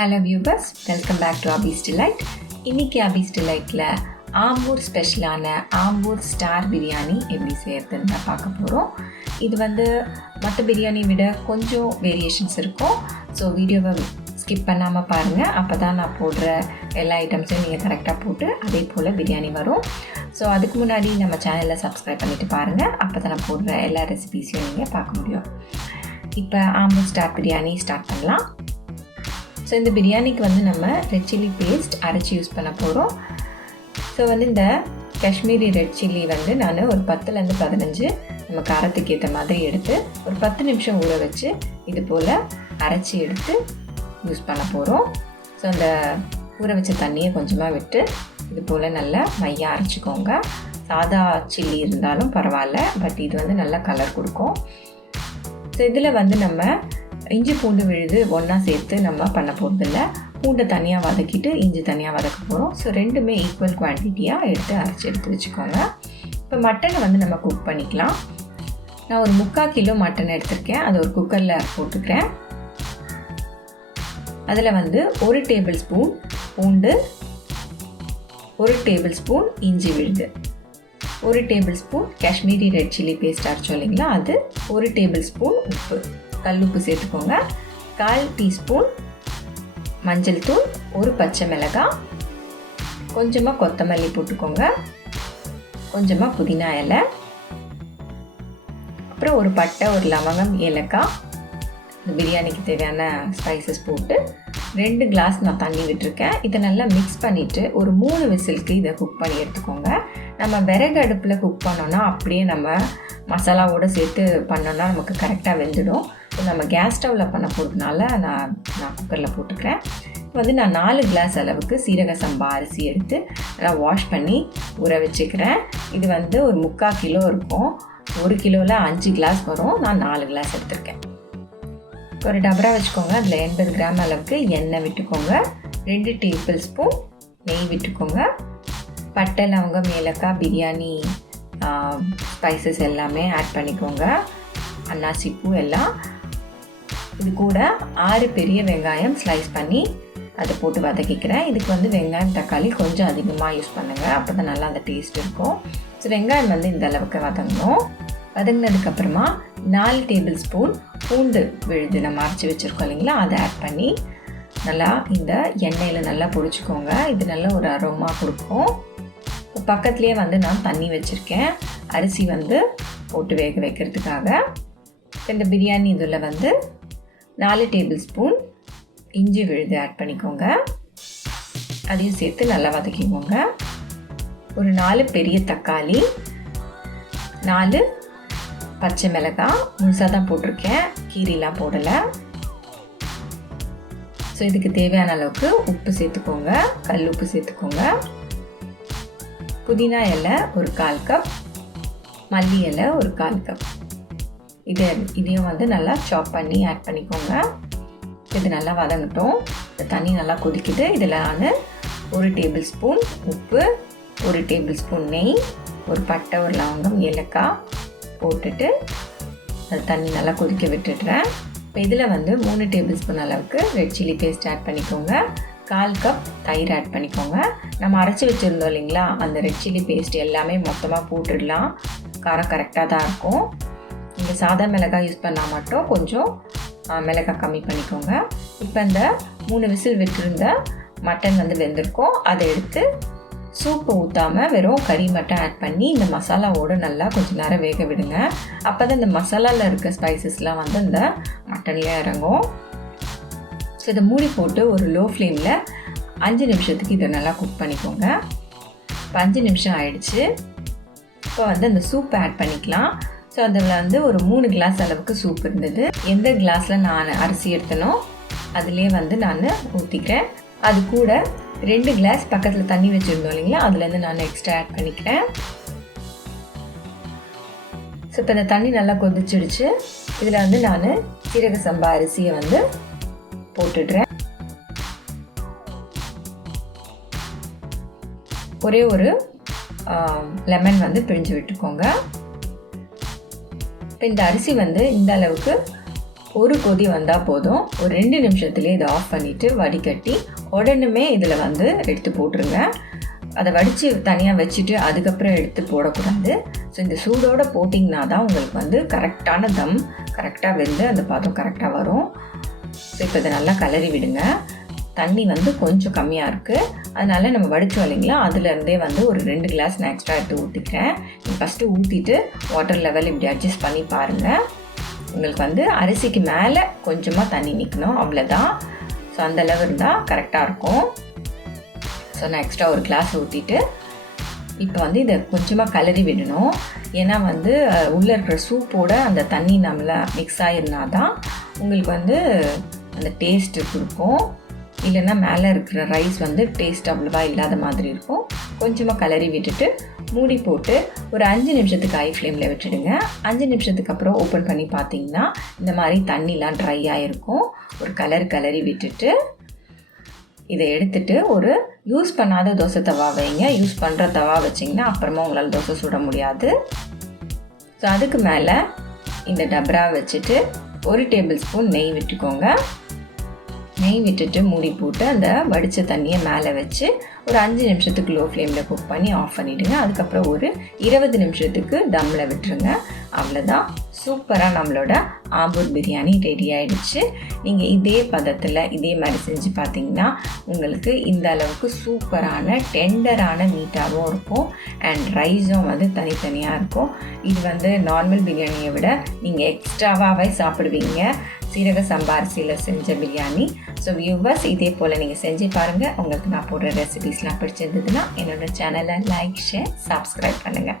Hello viewers, welcome back to Abizdelight. இன்னைக்கு Abizdelightல ஆம்பூர் ஸ்பெஷலான Ambur star biryani எப்படி செய்யறதுன்னு பார்க்க போகிறோம். இது மற்ற பிரியாணி விட கொஞ்சம் வேரியேஷன்ஸ் இருக்கும். ஸோ வீடியோவை ஸ்கிப் பண்ணாமல் பாருங்கள். அப்போ தான் நான் போடுற எல்லா ஐட்டம்ஸையும் நீங்கள் கரெக்டாக போட்டு அதே போல் பிரியாணி வரும். ஸோ அதுக்கு முன்னாடி நம்ம சேனலில் சப்ஸ்கிரைப் பண்ணிவிட்டு பாருங்கள். அப்போ தான் நான் போடுற எல்லா ரெசிபீஸையும் நீங்கள் பார்க்க முடியும். இப்போ ஆம்பூர் ஸ்டார் பிரியாணி ஸ்டார்ட் பண்ணலாம். ஸோ இந்த பிரியாணிக்கு நம்ம ரெட் சில்லி பேஸ்ட் அரைச்சி யூஸ் பண்ண போகிறோம். ஸோ இந்த காஷ்மீரி ரெட் சில்லி நான் ஒரு 10லேருந்து 15 நம்ம காரத்துக்கு ஏற்ற மாதிரி எடுத்து ஒரு 10 நிமிஷம் ஊற வச்சு இது போல் அரைச்சி எடுத்து யூஸ் பண்ண போகிறோம். ஸோ அந்த ஊற வச்ச தண்ணியை கொஞ்சமாக விட்டு இது போல் நல்லா மையாக அரைச்சிக்கோங்க. சாதா சில்லி இருந்தாலும் பரவாயில்ல, பட் இது நல்லா கலர் கொடுக்கும். ஸோ இதில் நம்ம இஞ்சி பூண்டு விழுது ஒன்றா சேர்த்து நம்ம பண்ண போகிறதில்ல. பூண்டை தனியாக வதக்கிட்டு இஞ்சி தனியாக வதக்க போகிறோம். ஸோ ரெண்டுமே ஈக்குவல் குவான்டிட்டியாக எடுத்து வச்சுக்கோங்க. இப்போ மட்டனை நம்ம குக் பண்ணிக்கலாம். நான் ஒரு 3/4 கிலோ மட்டன் எடுத்திருக்கேன். அதை ஒரு குக்கரில் போட்டுக்கிறேன். அதில் 1 டேபிள் ஸ்பூன் பூண்டு, 1 டேபிள் ஸ்பூன் இஞ்சி விழுது, 1 tablespoon Kashmiri red chilli paste அரைச்சோம் இல்லைங்களா, அது 1 டேபிள் ஸ்பூன் உப்பு, கல்லுப்பு சேர்த்துக்கோங்க, 1/4 டீஸ்பூன் மஞ்சள் தூள், 1 பச்சை மிளகாய், கொஞ்சமாக கொத்தமல்லி போட்டுக்கோங்க, கொஞ்சமாக புதினா இலை, அப்புறம் ஒரு பட்டை, ஒரு லவங்கம், ஏலக்காய், இந்த பிரியாணிக்கு தேவையான ஸ்பைசஸ் போட்டு 2 கிளாஸ் நான் தண்ணி விட்டுருக்கேன். இதை நல்லா மிக்ஸ் பண்ணிவிட்டு ஒரு 3 விசிலுக்கு இதை குக் பண்ணி எடுத்துக்கோங்க. நம்ம விறகு அடுப்பில் குக் பண்ணோன்னா அப்படியே நம்ம மசாலாவோடு சேர்த்து பண்ணோன்னா நமக்கு கரெக்டாக வெந்துடும். ஸோ நம்ம கேஸ் ஸ்டவ்வில் பண்ண போகிறதுனால நான் குக்கரில் போட்டுக்கிறேன். நான் 4 கிளாஸ் அளவுக்கு சீரக சம்பா அரிசி எடுத்து நல்லா வாஷ் பண்ணி ஊற வச்சுக்கிறேன். இது ஒரு 3/4 கிலோ இருக்கும். 1 கிலோவில் 5 கிளாஸ் வரும். நான் 4 கிளாஸ் எடுத்திருக்கேன். ஒரு டபரா வச்சுக்கோங்க. அதில் 80 கிராம் அளவுக்கு எண்ணெய் விட்டுக்கோங்க. 2 டேபிள் ஸ்பூன் நெய் விட்டுக்கோங்க. பட்டை, லவங்கம், ஏலக்காய், பிரியாணி ஸ்பைசஸ் எல்லாமே ஆட் பண்ணிக்கோங்க. அன்னாசி பூ எல்லாம். இது கூட 6 பெரிய வெங்காயம் ஸ்லைஸ் பண்ணி அதை போட்டு வதக்கிக்கிறேன். இதுக்கு வெங்காயம் தக்காளி கொஞ்சம் அதிகமாக யூஸ் பண்ணுங்கள். அப்போ தான் நல்லா அந்த டேஸ்ட் இருக்கும். ஸோ வெங்காயம் இந்த அளவுக்கு வதங்கணும். வதங்கினதுக்கப்புறமா 4 டேபிள் ஸ்பூன் பூண்டு விழுது நம்ம அரைச்சி வச்சுருக்கோம் இல்லைங்களா, அதை ஆட் பண்ணி நல்லா இந்த எண்ணெயில் நல்லா பொரிச்சுக்கோங்க. இது நல்ல ஒரு அரோமா கொடுக்கும். பக்கத்துலேயே நான் தண்ணி வச்சுருக்கேன், அரிசி போட்டு வேக வைக்கிறதுக்காக. இந்த பிரியாணி இதில் 4 டேபிள் ஸ்பூன் இஞ்சி விழுது ஆட் பண்ணிக்கோங்க. அதையும் சேர்த்து நல்லா வதக்கிக்கோங்க. ஒரு 4 பெரிய தக்காளி, 4 பச்சை மிளகாய் முழுசாக தான் போட்டிருக்கேன், கீரிலாம் போடலை. ஸோ இதுக்கு தேவையான அளவுக்கு உப்பு சேர்த்துக்கோங்க, கல் உப்பு சேர்த்துக்கோங்க. புதினா இலை ஒரு 1/4 கப், மல்லி இலை ஒரு 1/4 கப். இதையும் நல்லா சாப் பண்ணி ஆட் பண்ணிக்கோங்க. இது நல்லா வதங்கட்டும். இந்த தண்ணி நல்லா கொதிக்குது. இதில் நான் 1 டேபிள் ஸ்பூன் உப்பு, 1 டேபிள் ஸ்பூன் நெய், ஒரு பட்டை, ஒரு லவங்கம், ஏலக்காய் போட்டுட்டு அது தண்ணி நல்லா கொதிக்க விட்டுடுறேன். இப்போ இதில் 3 டேபிள் ஸ்பூன் அளவுக்கு ரெட் சில்லி பேஸ்ட் ஆட் பண்ணிக்கோங்க. 1/4 கப் தயிர் ஆட் பண்ணிக்கோங்க. நம்ம அரைச்சி வச்சுருந்தோம் இல்லைங்களா, அந்த ரெட் சில்லி பேஸ்ட் எல்லாமே மொத்தமாக போட்டுடலாம். காரம் கரெக்டாக தான் இருக்கும். இந்த சாதா மிளகாய் யூஸ் பண்ணால் மட்டும் கொஞ்சம் மிளகாய் கம்மி பண்ணிக்கோங்க. இப்போ இந்த 3 விசில் விட்டுருந்த மட்டன் வெந்திருக்கும். அதை எடுத்து சூப்பு ஊற்றாமல் வெறும் கறி மட்டும் ஆட் பண்ணி இந்த மசாலாவோடு நல்லா கொஞ்சம் நேரம் வேக விடுங்க. அப்போ தான் இந்த மசாலாவில் இருக்க ஸ்பைசஸ்லாம் இந்த மட்டன்லேயே இறங்கும். ஸோ இதை மூடி போட்டு ஒரு லோ ஃப்ளேமில் 5 நிமிஷத்துக்கு இதை நல்லா குக் பண்ணிக்கோங்க. இப்போ 5 நிமிஷம் ஆயிடுச்சு. இப்போ அந்த சூப்பை ஆட் பண்ணிக்கலாம். ஸோ அதில் ஒரு 3 கிளாஸ் அளவுக்கு சூப் இருந்தது. எந்த கிளாஸில் நான் அரிசி எடுத்தனோ அதுலேயே நான் ஊற்றிக்கிறேன். அது கூட 2 கிளாஸ் பக்கத்தில் தண்ணி வச்சுருந்தோம் இல்லைங்களா, அதுலேருந்து நான் எக்ஸ்ட்ரா ஆட் பண்ணிக்கிறேன். ஸோ இப்போ இந்த தண்ணி நல்லா கொதிச்சிடுச்சு. இதில் நான் சீரக சம்பா அரிசியை போட்டுடுறேன். ஒரே ஒரு லெமன் பிழிஞ்சு விட்டுக்கோங்க. இப்போ இந்த அரிசி இந்த அளவுக்கு ஒரு கொதி வந்தால் போதும். ஒரு 2 நிமிஷத்துலேயே இதை ஆஃப் பண்ணிவிட்டு வடிகட்டி உடனுமே இதில் வந்து எடுத்து போட்டுருங்க. அதை வடித்து தனியாக வச்சுட்டு அதுக்கப்புறம் எடுத்து போடக்கூடாது. ஸோ இந்த சூடோடு போட்டிங்கன்னா தான் உங்களுக்கு வந்து கரெக்டான தம் கரெக்டாக வெந்து அந்த பதம் கரெக்டாக வரும். ஸோ இப்போ இதை நல்லா கிளறி விடுங்க. தண்ணி வந்து கொஞ்சம் கம்மியாக இருக்குது, அதனால் நம்ம வடித்தோம் இல்லைங்களா, அதுலேருந்தே வந்து ஒரு 2 கிளாஸ் நான் எக்ஸ்ட்ரா எடுத்து ஊற்றிக்கிறேன். ஃபஸ்ட்டு ஊற்றிட்டு வாட்டர் லெவல் இப்படி அட்ஜஸ்ட் பண்ணி பாருங்கள். உங்களுக்கு வந்து அரிசிக்கு மேலே கொஞ்சமாக தண்ணி நிற்கணும், அவ்வளோதான். ஸோ அந்த அளவு இருந்தால் கரெக்டாக இருக்கும். ஸோ நான் எக்ஸ்ட்ரா ஒரு கிளாஸ் ஊற்றிட்டு இப்போ வந்து இதை கொஞ்சமாக கிளறி விடணும். ஏன்னா வந்து உள்ளே இருக்கிற சூப்போட அந்த தண்ணி நம்மள மிக்ஸ் ஆகிருந்தா தான் உங்களுக்கு வந்து அந்த டேஸ்ட்டு கொடுக்கும். இல்லைன்னா மேலே இருக்கிற ரைஸ் வந்து டேஸ்ட் அவ்வளோவா இல்லாத மாதிரி இருக்கும். கொஞ்சமாக கிளறி விட்டுட்டு மூடி போட்டு ஒரு 5 நிமிஷத்துக்கு ஹை ஃப்ளேமில் விட்டுடுங்க. 5 நிமிஷத்துக்கு அப்புறம் ஓப்பன் பண்ணி பார்த்தீங்கன்னா இந்த மாதிரி தண்ணிலாம் ட்ரை ஆகிருக்கும். ஒரு கிளறி விட்டுட்டு இதை எடுத்துகிட்டு ஒரு யூஸ் பண்ணாத தோசை தவா வைங்க. யூஸ் பண்ணுற தவா வச்சிங்கன்னா அப்புறமா உங்களால் தோசை சுட முடியாது. ஸோ அதுக்கு மேலே இந்த டப்ரா வச்சுட்டு 1 டேபிள் ஸ்பூன் நெய் விட்டுக்கோங்க. நெய் விட்டுட்டு மூடி போட்டு அந்த வடித்த தண்ணியை மேலே வச்சு ஒரு 5 நிமிஷத்துக்கு லோ ஃப்ளேமில் குக் பண்ணி ஆஃப் பண்ணிவிடுங்க. அதுக்கப்புறம் ஒரு 20 நிமிஷத்துக்கு தம்மில் விட்டுருங்க. அவ்வளோதான், சூப்பராக நம்மளோட ஆம்பூர் பிரியாணி ரெடி ஆகிடுச்சு. நீங்கள் இதே பதத்தில் இதே மாதிரி செஞ்சு பார்த்தீங்கன்னா உங்களுக்கு இந்த அளவுக்கு சூப்பரான டெண்டரான மீட்டாகவும் இருக்கும் அண்ட் ரைஸும் வந்து தனித்தனியாக இருக்கும். இது வந்து நார்மல் பிரியாணியை விட நீங்கள் எக்ஸ்ட்ராவாகவே சாப்பிடுவீங்க, சீரக சம்பா அரிசியில் செஞ்ச பிரியாணி. ஸோ வியூவர்ஸ், இதே போல் நீங்கள் செஞ்சு பாருங்கள். உங்களுக்கு நான் போடுற ரெசிபிஸ்லாம் பிடிச்சிருந்ததுன்னா என்னோடய சேனலை லைக், ஷேர், சப்ஸ்கிரைப் பண்ணுங்கள்.